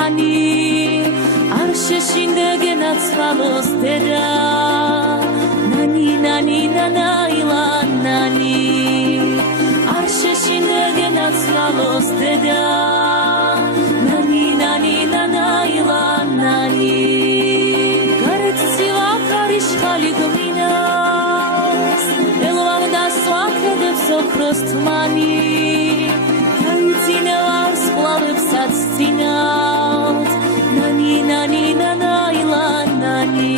თანი არ შეშინდეგენა ცვალოს დედა ნანი ნანი ნანაილა ნანი არ შეშინდეგენა ცვალოს დედა ნანი ნანი ნანაილა ნანი გარეთცილა ქარიშხალი გვინავს ელვავდა სვაქედებს ოქროს თმანი Cinevars plavebsat cinat Nani nani nanayla nani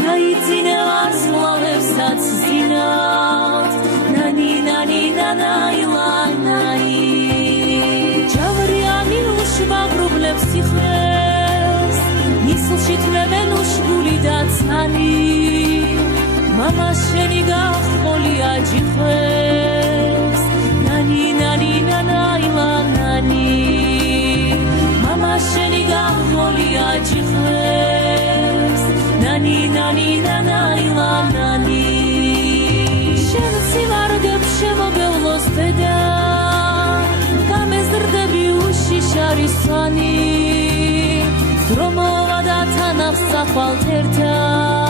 Kai cinevars plavebsat cinat Nani nani nanayla nani Javriani ushvagrублებს იხებს Nisლში თმევენ უშგული და ცანი Mama შენი გახმოლია ჯიხვებს Nani nani nanayla nani Mama sheni gahmolia jikhves Nani nani nanayla nani Shen sivargeb shemogevlos deda Gamezrdebi ushi sharisani Dromova da tanaf sakhvalt erta